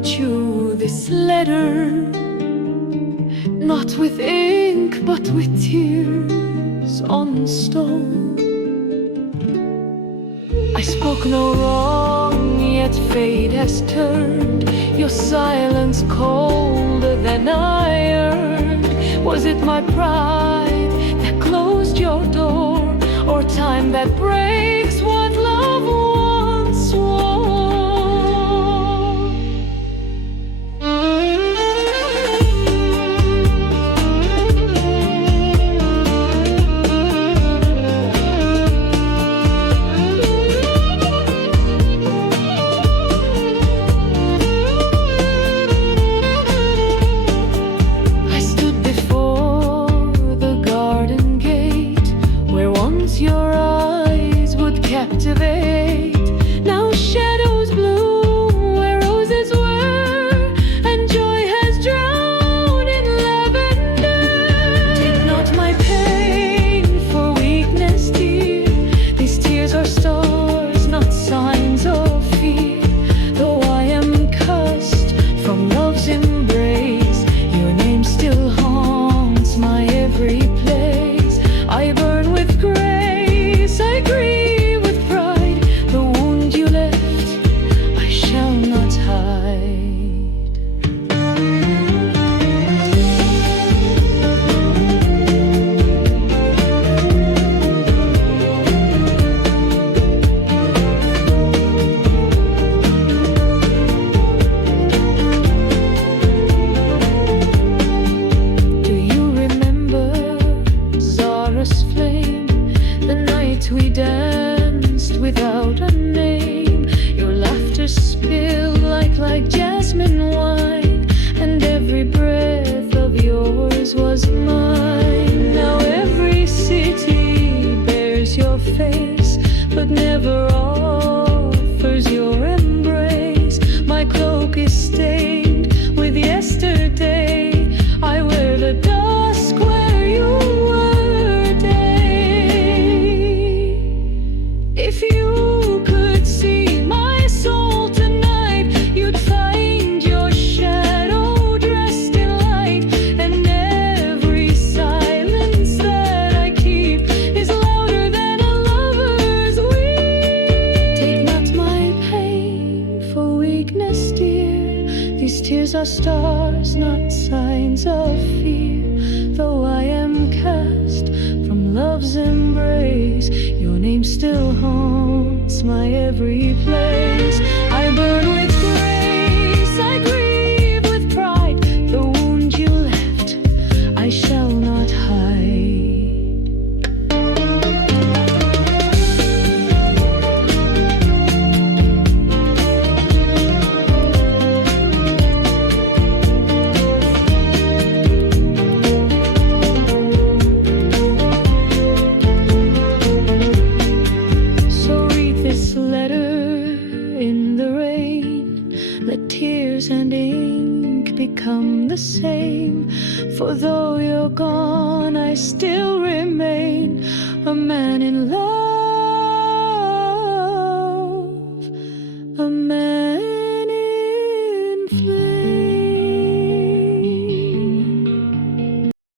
wrote you this letter, not with ink but with tears on stone. I spoke no wrong, yet fate has turned your silence colder than iron. Was it my pride that closed your door, or time that breaks what love once swore? Your eyes would captivate. Now shadows bloom where roses were, and joy has drowned in lavender. Take not my pain for weakness, dear. These tears are stars, not signs of fear. Though I am cast from love's embrace, your name still haunts my every place. I burn with grace, I grieve with pride. The wound you left, I shall not hide. Do you remember Zara's flame? The night we danced without a name. Your laughter spilled like jasmine wine, and every breath of yours was mine. Now every city bears your face, but never offers your embrace. My cloak is stained with yesterday. I wear the dusk where you were day. If you could see my soul tonight, you'd find your shadow dressed in light. And every silence that I keep is louder than a lover's weep. Take not my pain for weakness, dear. These tears are stars, not signs of fear. Though I am cast from love's embrace, your name still haunts my every place. I burn with grace, I grieve with pride. The wound you left, I shall not hide. Let tears and ink become the same. For though you're gone, I still remain a man in love.